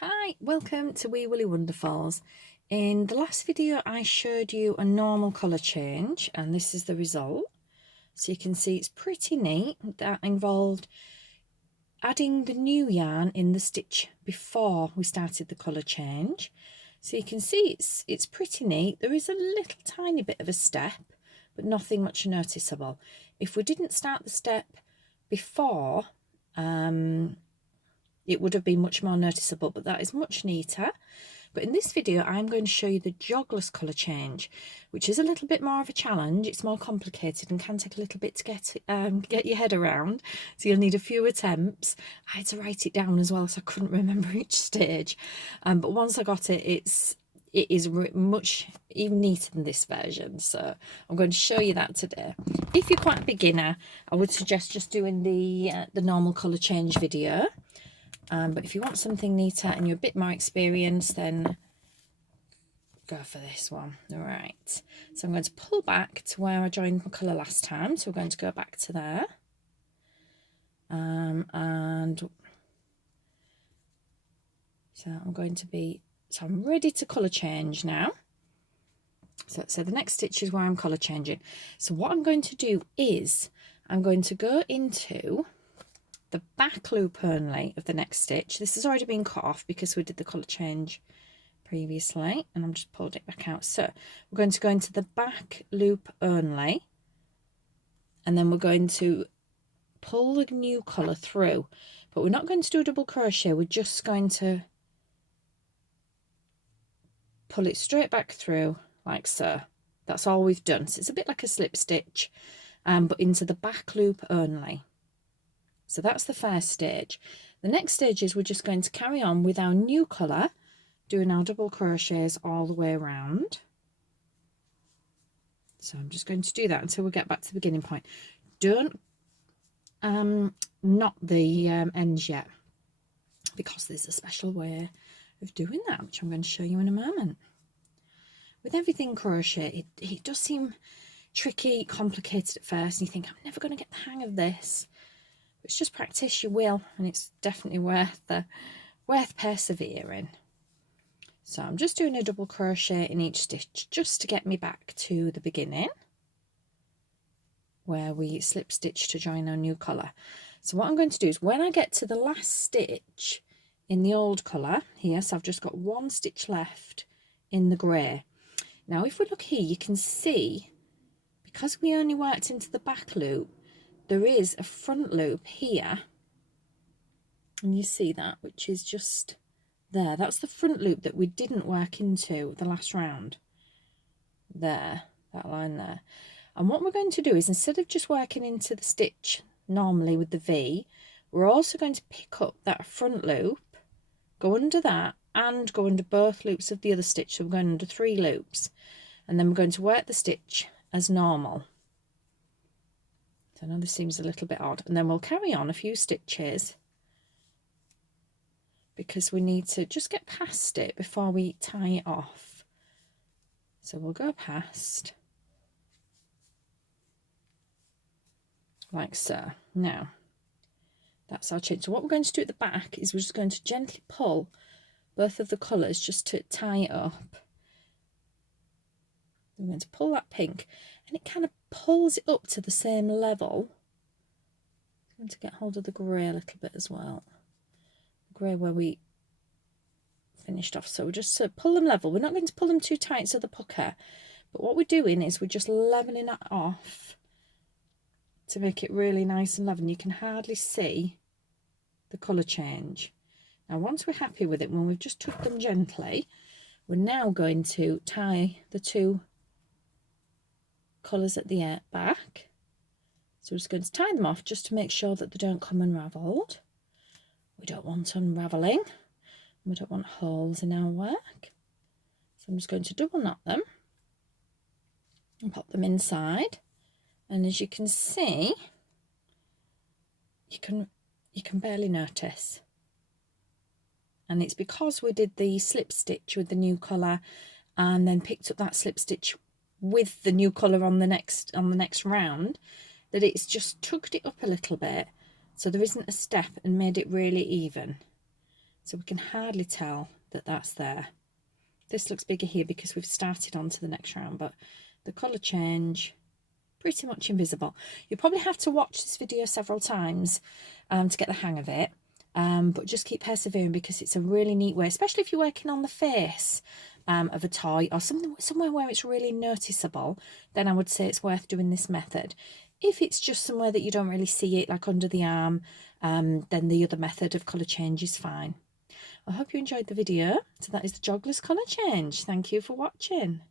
Hi, welcome to Wee Willy Wonderfalls. In the last video I showed you a normal colour change and this is the result. So you can see it's pretty neat. That involved adding the new yarn in the stitch before we started the colour change. So you can see it's pretty neat. There is a little tiny bit of a step, but nothing much noticeable. If we didn't start the step before, it would have been much more noticeable, but that is much neater. But in this video, I'm going to show you the Jogless Colour Change, which is a little bit more of a challenge. It's more complicated and can take a little bit to get your head around. So you'll need a few attempts. I had to write it down as well, so I couldn't remember each stage. But once I got it, it is much even neater than this version. So I'm going to show you that today. If you're quite a beginner, I would suggest just doing the normal colour change video. But if you want something neater and you're a bit more experienced, then go for this one. All right, so I'm going to pull back to where I joined my colour last time. So we're going to go back to there. And so I'm ready to colour change now. So the next stitch is where I'm colour changing. So what I'm going to do is I'm going to go into the back loop only of the next stitch. This has already been cut off because we did the colour change previously, and I'm just pulled it back out. So we're going to go into the back loop only, and then we're going to pull the new colour through, but we're not going to do a double crochet. We're just going to pull it straight back through like so. That's all we've done. So it's a bit like a slip stitch, but into the back loop only. So that's the first stage. The next stage is we're just going to carry on with our new colour, doing our double crochets all the way around. So I'm just going to do that until we get back to the beginning point. Don't knot the ends yet, because there's a special way of doing that, which I'm going to show you in a moment. With everything crochet, it does seem tricky, complicated at first, and you think, I'm never going to get the hang of this. It's just practice, you will, and it's definitely worth persevering. So I'm just doing a double crochet in each stitch just to get me back to the beginning where we slip stitch to join our new colour. So what I'm going to do is when I get to the last stitch in the old colour here, so I've just got one stitch left in the grey. Now if we look here, you can see, because we only worked into the back loop, there is a front loop here, and you see that, which is just there. That's the front loop that we didn't work into the last round. There, that line there. And what we're going to do is, instead of just working into the stitch normally with the V, we're also going to pick up that front loop, go under that, and go under both loops of the other stitch. So we're going under 3 loops, and then we're going to work the stitch as normal. I know this seems a little bit odd, and then we'll carry on a few stitches because we need to just get past it before we tie it off. So we'll go past like so. Now that's our change. So what we're going to do at the back is we're just going to gently pull both of the colours just to tie it up. I'm going to pull that pink, and it kind of pulls it up to the same level. I'm going to get hold of the grey a little bit as well. The grey where we finished off. So we'll just pull them level. We're not going to pull them too tight so they pucker, but what we're doing is we're just levelling that off to make it really nice and level. You can hardly see the colour change. Now once we're happy with it, when we've just tucked them gently, we're now going to tie the 2 colours at the back. So we're just going to tie them off just to make sure that they don't come unravelled. We don't want unravelling. We don't want holes in our work. So I'm just going to double knot them and pop them inside. And as you can see, you can barely notice. And it's because we did the slip stitch with the new colour and then picked up that slip stitch with the new colour on the next round, that it's just tugged it up a little bit so there isn't a step and made it really even. So we can hardly tell that that's there. This looks bigger here because we've started on to the next round, but the colour change, pretty much invisible. You probably have to watch this video several times to get the hang of it, but just keep persevering because it's a really neat way, especially if you're working on the face of a toy or somewhere where it's really noticeable. Then I would say it's worth doing this method. If it's just somewhere that you don't really see it, like under the arm, then the other method of colour change is fine. I hope you enjoyed the video. So that is the Jogless Colour Change. Thank you for watching.